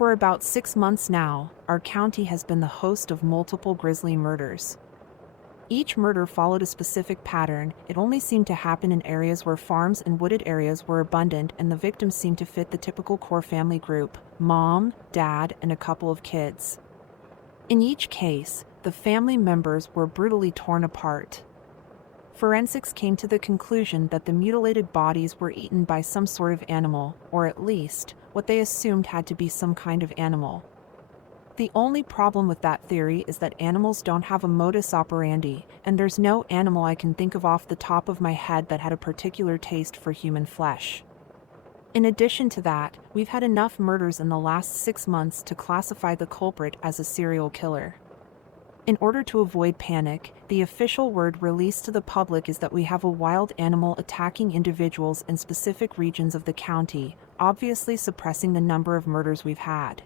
For about 6 months now, our county has been the host of multiple grisly murders. Each murder followed a specific pattern. It only seemed to happen in areas where farms and wooded areas were abundant, and the victims seemed to fit the typical core family group: mom, dad, and a couple of kids. In each case, the family members were brutally torn apart. Forensics came to the conclusion that the mutilated bodies were eaten by some sort of animal, or at least, what they assumed had to be some kind of animal. The only problem with that theory is that animals don't have a modus operandi, and there's no animal I can think of off the top of my head that had a particular taste for human flesh. In addition to that, we've had enough murders in the last 6 months to classify the culprit as a serial killer. In order to avoid panic, the official word released to the public is that we have a wild animal attacking individuals in specific regions of the county, obviously suppressing the number of murders we've had.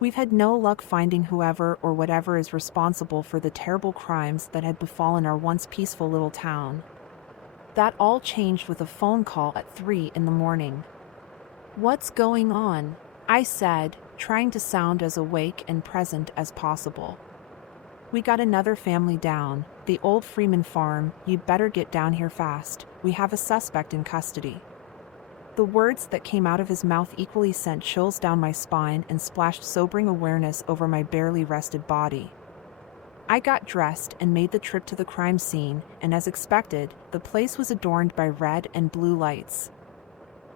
We've had no luck finding whoever or whatever is responsible for the terrible crimes that had befallen our once peaceful little town. That all changed with a phone call at 3 in the morning. "What's going on?" I said, trying to sound as awake and present as possible. "We got another family down, the old Freeman farm. You'd better get down here fast. We have a suspect in custody." The words that came out of his mouth equally sent chills down my spine and splashed sobering awareness over my barely rested body. I got dressed and made the trip to the crime scene, and as expected, the place was adorned by red and blue lights.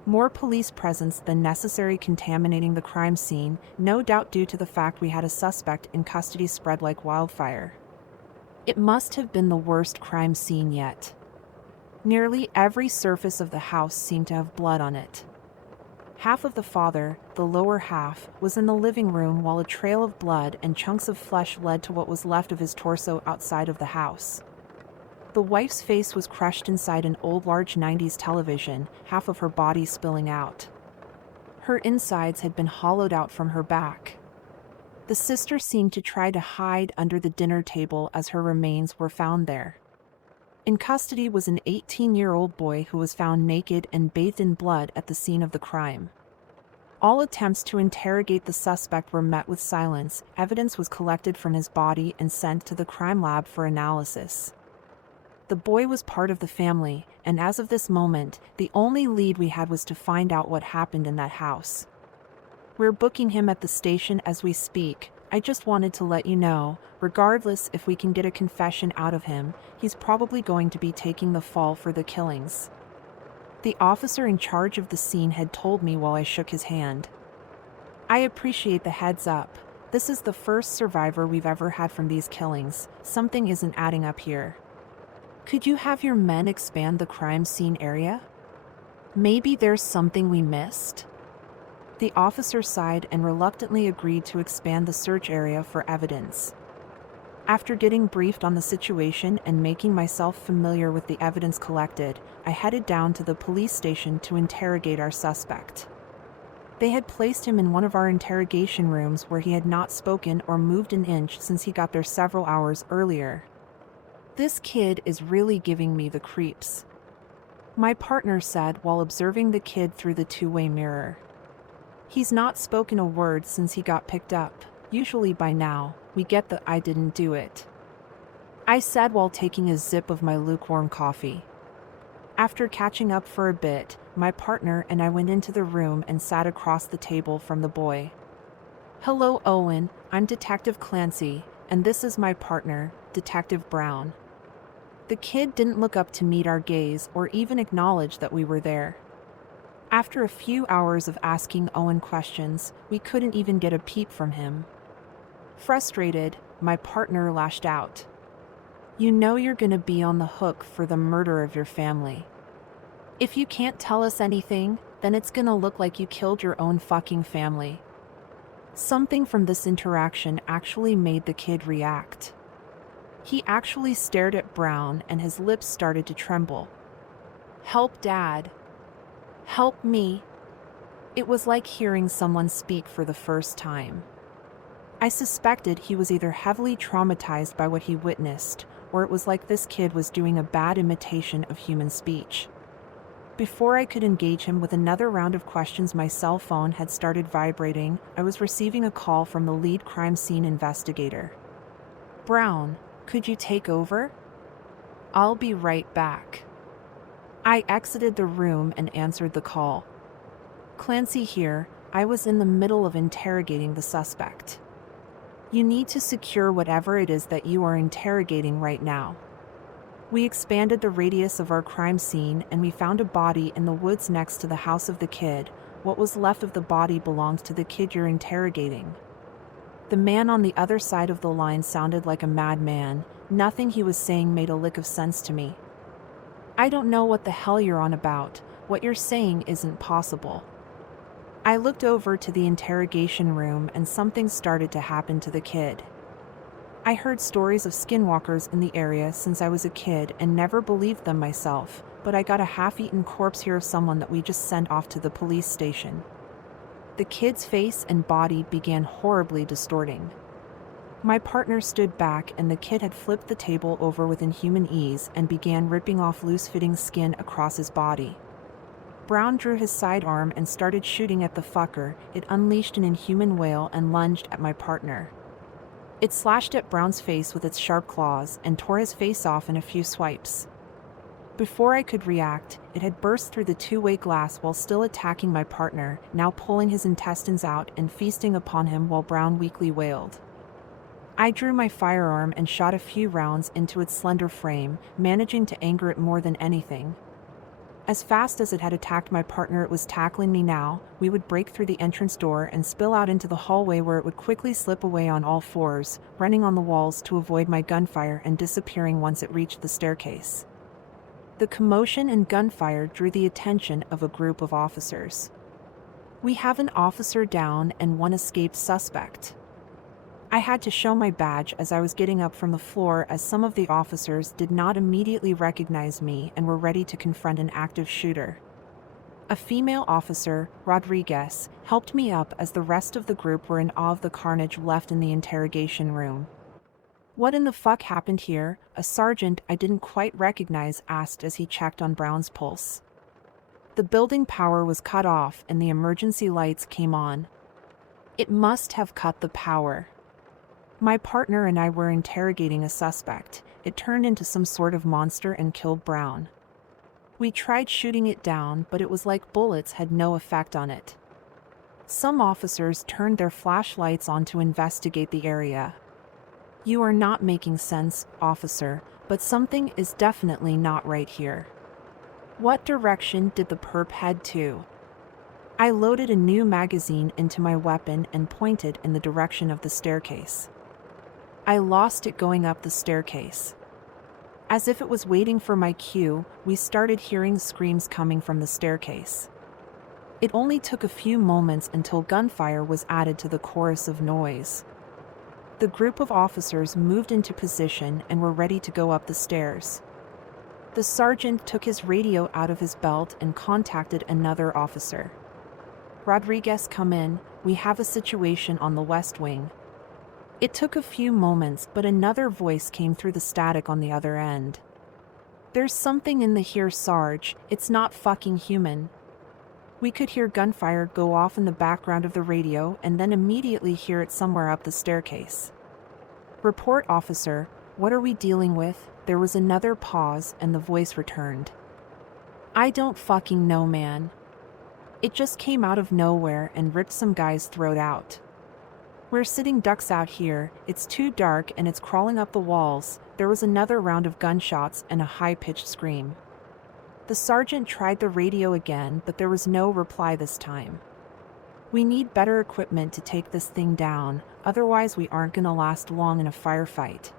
More police presence than necessary contaminating the crime scene, no doubt due to the fact we had a suspect in custody spread like wildfire. It must have been the worst crime scene yet. Nearly every surface of the house seemed to have blood on it. Half of the father, the lower half, was in the living room, while a trail of blood and chunks of flesh led to what was left of his torso outside of the house. The wife's face was crushed inside an old large 90s television, half of her body spilling out. Her insides had been hollowed out from her back. The sister seemed to try to hide under the dinner table as her remains were found there. In custody was an 18-year-old boy who was found naked and bathed in blood at the scene of the crime. All attempts to interrogate the suspect were met with silence. Evidence was collected from his body and sent to the crime lab for analysis. The boy was part of the family, and as of this moment, the only lead we had was to find out what happened in that house. We're booking him at the station as we speak. I just wanted to let you know, regardless if we can get a confession out of him, he's probably going to be taking the fall for the killings. The officer in charge of the scene had told me while I shook his hand. "I appreciate the heads up. This is the first survivor we've ever had from these killings. Something isn't adding up here. Could you have your men expand the crime scene area? Maybe there's something we missed?" The officer sighed and reluctantly agreed to expand the search area for evidence. After getting briefed on the situation and making myself familiar with the evidence collected, I headed down to the police station to interrogate our suspect. They had placed him in one of our interrogation rooms where he had not spoken or moved an inch since he got there several hours earlier. "This kid is really giving me the creeps," my partner said while observing the kid through the two-way mirror. "He's not spoken a word since he got picked up. Usually by now, we get the 'I didn't do it,'" I said while taking a sip of my lukewarm coffee. After catching up for a bit, my partner and I went into the room and sat across the table from the boy. "Hello, Owen. I'm Detective Clancy, and this is my partner, Detective Brown." The kid didn't look up to meet our gaze or even acknowledge that we were there. After a few hours of asking Owen questions, we couldn't even get a peep from him. Frustrated, my partner lashed out. "You know you're gonna be on the hook for the murder of your family. If you can't tell us anything, then it's gonna look like you killed your own fucking family." Something from this interaction actually made the kid react. He actually stared at Brown and his lips started to tremble. "Help, Dad. Help me." It was like hearing someone speak for the first time. I suspected he was either heavily traumatized by what he witnessed, or it was like this kid was doing a bad imitation of human speech. Before I could engage him with another round of questions, my cell phone had started vibrating. I was receiving a call from the lead crime scene investigator. "Brown, could you take over? I'll be right back." I exited the room and answered the call. "Clancy here. I was in the middle of interrogating the suspect. You need to secure whatever it is that you are interrogating right now." We expanded the radius of our crime scene and we found a body in the woods next to the house of the kid. What was left of the body belongs to the kid you're interrogating. The man on the other side of the line sounded like a madman. Nothing he was saying made a lick of sense to me. "I don't know what the hell you're on about. What you're saying isn't possible." I looked over to the interrogation room and something started to happen to the kid. I heard stories of skinwalkers in the area since I was a kid and never believed them myself, but I got a half-eaten corpse here of someone that we just sent off to the police station. The kid's face and body began horribly distorting. My partner stood back and the kid had flipped the table over with inhuman ease and began ripping off loose-fitting skin across his body. Brown drew his sidearm and started shooting at the fucker. It unleashed an inhuman wail and lunged at my partner. It slashed at Brown's face with its sharp claws and tore his face off in a few swipes. Before I could react, it had burst through the two-way glass while still attacking my partner, now pulling his intestines out and feasting upon him while Brown weakly wailed. I drew my firearm and shot a few rounds into its slender frame, managing to anger it more than anything. As fast as it had attacked my partner, it was tackling me now. We would break through the entrance door and spill out into the hallway where it would quickly slip away on all fours, running on the walls to avoid my gunfire and disappearing once it reached the staircase. The commotion and gunfire drew the attention of a group of officers. "We have an officer down and one escaped suspect." I had to show my badge as I was getting up from the floor, as some of the officers did not immediately recognize me and were ready to confront an active shooter. A female officer, Rodriguez, helped me up as the rest of the group were in awe of the carnage left in the interrogation room. "What in the fuck happened here?" a sergeant I didn't quite recognize asked as he checked on Brown's pulse. The building power was cut off and the emergency lights came on. It must have cut the power. My partner and I were interrogating a suspect. It turned into some sort of monster and killed Brown. We tried shooting it down, but it was like bullets had no effect on it. Some officers turned their flashlights on to investigate the area. "You are not making sense, officer, but something is definitely not right here." "What direction did the perp head to?" I loaded a new magazine into my weapon and pointed in the direction of the staircase. I lost it going up the staircase. As if it was waiting for my cue, we started hearing screams coming from the staircase. It only took a few moments until gunfire was added to the chorus of noise. The group of officers moved into position and were ready to go up the stairs. The sergeant took his radio out of his belt and contacted another officer. "Rodriguez, come in. We have a situation on the west wing." It took a few moments, but another voice came through the static on the other end. "There's something in the here, Sarge. It's not fucking human." We could hear gunfire go off in the background of the radio and then immediately hear it somewhere up the staircase. "Report, officer. What are we dealing with?" There was another pause and the voice returned. "I don't fucking know, man. It just came out of nowhere and ripped some guy's throat out. We're sitting ducks out here, it's too dark and it's crawling up the walls." There was another round of gunshots and a high-pitched scream. The sergeant tried the radio again, but there was no reply this time. "We need better equipment to take this thing down, otherwise we aren't gonna last long in a firefight."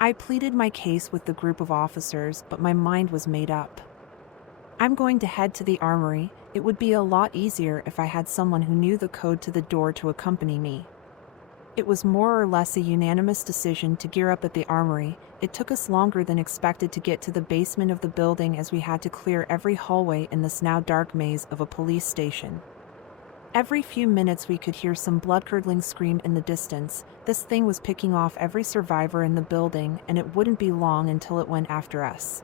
I pleaded my case with the group of officers, but my mind was made up. "I'm going to head to the armory. It would be a lot easier if I had someone who knew the code to the door to accompany me." It was more or less a unanimous decision to gear up at the armory. It took us longer than expected to get to the basement of the building as we had to clear every hallway in this now dark maze of a police station. Every few minutes we could hear some blood-curdling scream in the distance. This thing was picking off every survivor in the building, and it wouldn't be long until it went after us.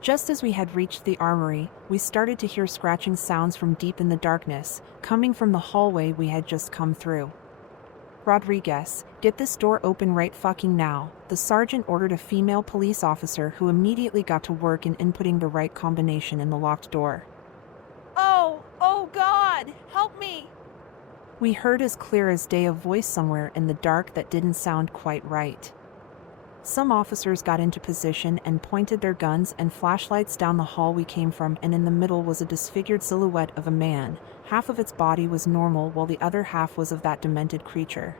Just as we had reached the armory, we started to hear scratching sounds from deep in the darkness, coming from the hallway we had just come through. "Rodriguez, get this door open right fucking now," the sergeant ordered a female police officer who immediately got to work in inputting the right combination in the locked door. Oh God, help me! We heard as clear as day a voice somewhere in the dark that didn't sound quite right. Some officers got into position and pointed their guns and flashlights down the hall we came from, and in the middle was a disfigured silhouette of a man. Half of its body was normal while the other half was of that demented creature.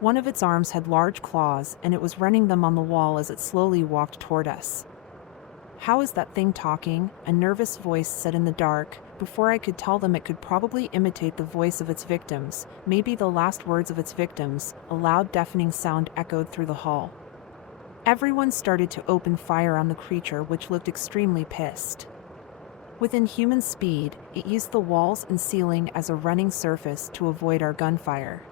One of its arms had large claws, and it was running them on the wall as it slowly walked toward us. "How is that thing talking?" a nervous voice said in the dark. Before I could tell them, it could probably imitate the voice of its victims, maybe the last words of its victims. A loud, deafening sound echoed through the hall. Everyone started to open fire on the creature, which looked extremely pissed. Within human speed, it used the walls and ceiling as a running surface to avoid our gunfire.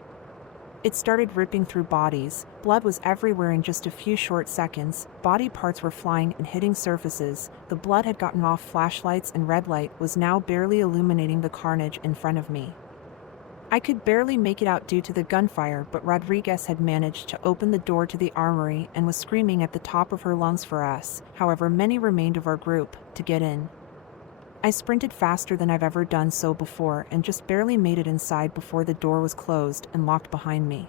It started ripping through bodies. Blood was everywhere in just a few short seconds. Body parts were flying and hitting surfaces. The blood had gotten off flashlights, and red light was now barely illuminating the carnage in front of me. I could barely make it out due to the gunfire, but Rodriguez had managed to open the door to the armory and was screaming at the top of her lungs for us, however many remained of our group, to get in. I sprinted faster than I've ever done so before and just barely made it inside before the door was closed and locked behind me.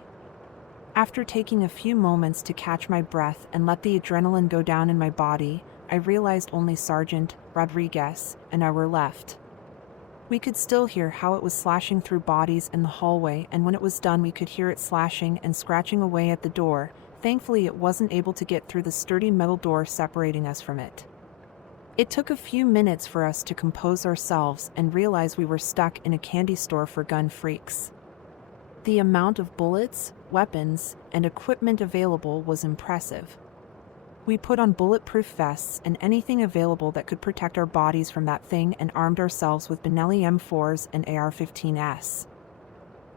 After taking a few moments to catch my breath and let the adrenaline go down in my body, I realized only Sergeant Rodriguez and I were left. We could still hear how it was slashing through bodies in the hallway, and when it was done we could hear it slashing and scratching away at the door. Thankfully, it wasn't able to get through the sturdy metal door separating us from it. It took a few minutes for us to compose ourselves and realize we were stuck in a candy store for gun freaks. The amount of bullets, weapons, and equipment available was impressive. We put on bulletproof vests and anything available that could protect our bodies from that thing and armed ourselves with Benelli M4s and AR-15s.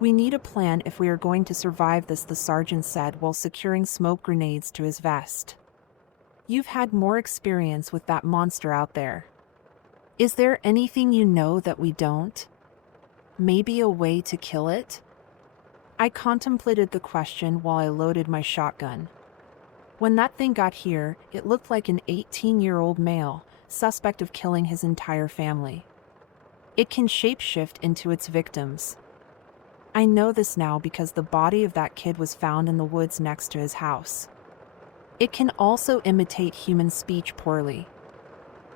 "We need a plan if we are going to survive this," the sergeant said while securing smoke grenades to his vest. "You've had more experience with that monster out there. Is there anything you know that we don't? Maybe a way to kill it?" I contemplated the question while I loaded my shotgun. When that thing got here, it looked like an 18-year-old male, suspect of killing his entire family. It can shapeshift into its victims. I know this now because the body of that kid was found in the woods next to his house. It can also imitate human speech poorly.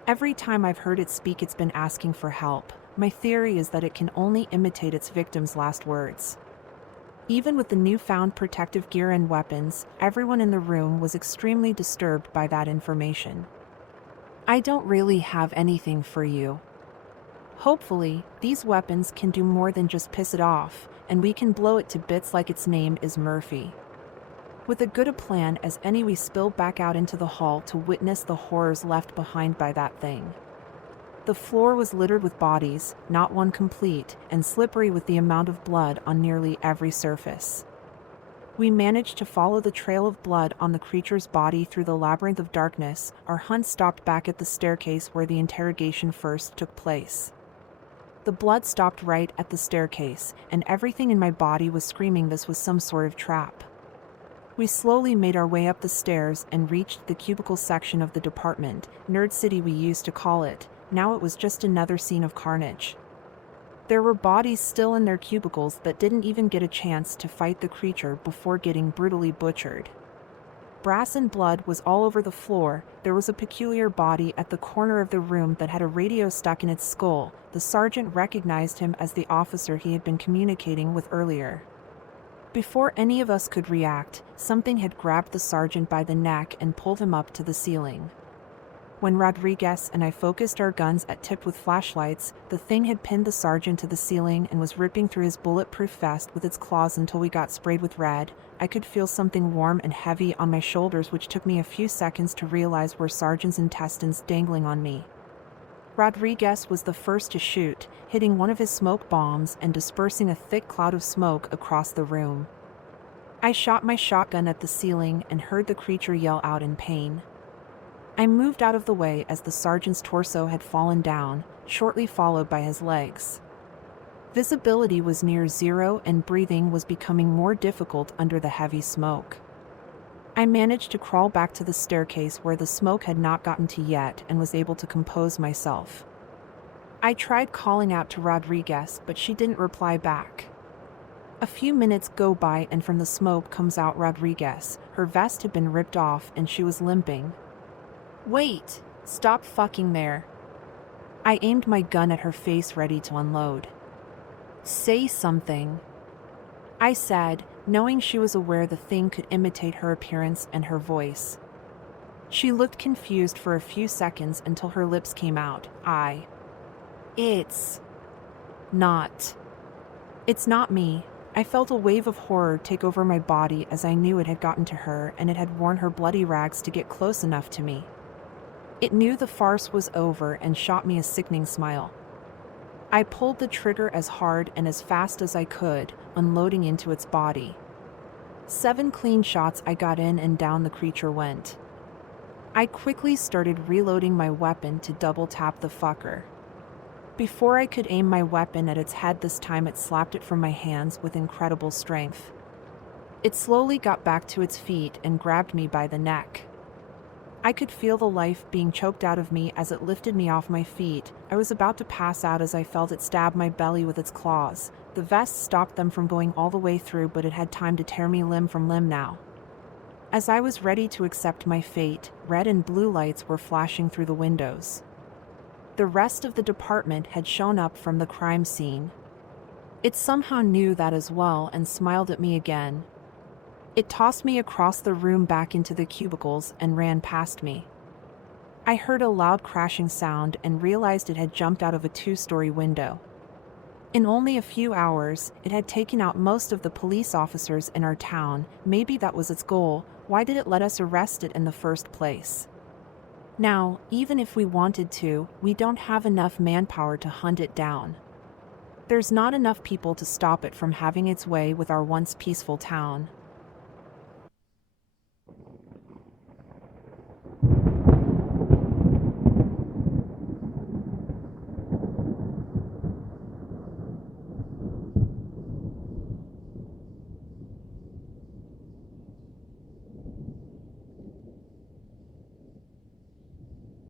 Every time I've heard it speak, it's been asking for help. My theory is that it can only imitate its victim's last words. Even with the newfound protective gear and weapons, everyone in the room was extremely disturbed by that information. "I don't really have anything for you. Hopefully, these weapons can do more than just piss it off, and we can blow it to bits like its name is Murphy." With as good a plan as any, we spilled back out into the hall to witness the horrors left behind by that thing. The floor was littered with bodies, not one complete, and slippery with the amount of blood on nearly every surface. We managed to follow the trail of blood on the creature's body through the labyrinth of darkness. Our hunt stopped back at the staircase where the interrogation first took place. The blood stopped right at the staircase, and everything in my body was screaming this was some sort of trap. We slowly made our way up the stairs and reached the cubicle section of the department, Nerd City we used to call it. Now it was just another scene of carnage. There were bodies still in their cubicles that didn't even get a chance to fight the creature before getting brutally butchered. Brass and blood was all over the floor. There was a peculiar body at the corner of the room that had a radio stuck in its skull. The sergeant recognized him as the officer he had been communicating with earlier. Before any of us could react, something had grabbed the sergeant by the neck and pulled him up to the ceiling. When Rodriguez and I focused our guns at tip with flashlights, the thing had pinned the sergeant to the ceiling and was ripping through his bulletproof vest with its claws until we got sprayed with red. I could feel something warm and heavy on my shoulders, which took me a few seconds to realize were sergeant's intestines dangling on me. Rodriguez was the first to shoot, hitting one of his smoke bombs and dispersing a thick cloud of smoke across the room. I shot my shotgun at the ceiling and heard the creature yell out in pain. I moved out of the way as the sergeant's torso had fallen down, shortly followed by his legs. Visibility was near zero and breathing was becoming more difficult under the heavy smoke. I managed to crawl back to the staircase where the smoke had not gotten to yet and was able to compose myself. I tried calling out to Rodriguez, but she didn't reply back. A few minutes go by and from the smoke comes out Rodriguez. Her vest had been ripped off and she was limping. "Wait! Stop fucking there!" I aimed my gun at her face, ready to unload. "Say something," I said, knowing she was aware the thing could imitate her appearance and her voice. She looked confused for a few seconds until her lips came out. It's not me." I felt a wave of horror take over my body as I knew it had gotten to her and it had worn her bloody rags to get close enough to me. It knew the farce was over and shot me a sickening smile. I pulled the trigger as hard and as fast as I could, unloading into its body. 7 clean shots I got in and down the creature went. I quickly started reloading my weapon to double tap the fucker. Before I could aim my weapon at its head this time, it slapped it from my hands with incredible strength. It slowly got back to its feet and grabbed me by the neck. I could feel the life being choked out of me as it lifted me off my feet. I was about to pass out as I felt it stab my belly with its claws. The vest stopped them from going all the way through, but it had time to tear me limb from limb now. As I was ready to accept my fate, red and blue lights were flashing through the windows. The rest of the department had shown up from the crime scene. It somehow knew that as well and smiled at me again. It tossed me across the room back into the cubicles and ran past me. I heard a loud crashing sound and realized it had jumped out of a 2-story window. In only a few hours, it had taken out most of the police officers in our town. Maybe that was its goal. Why did it let us arrest it in the first place? Now, even if we wanted to, we don't have enough manpower to hunt it down. There's not enough people to stop it from having its way with our once peaceful town.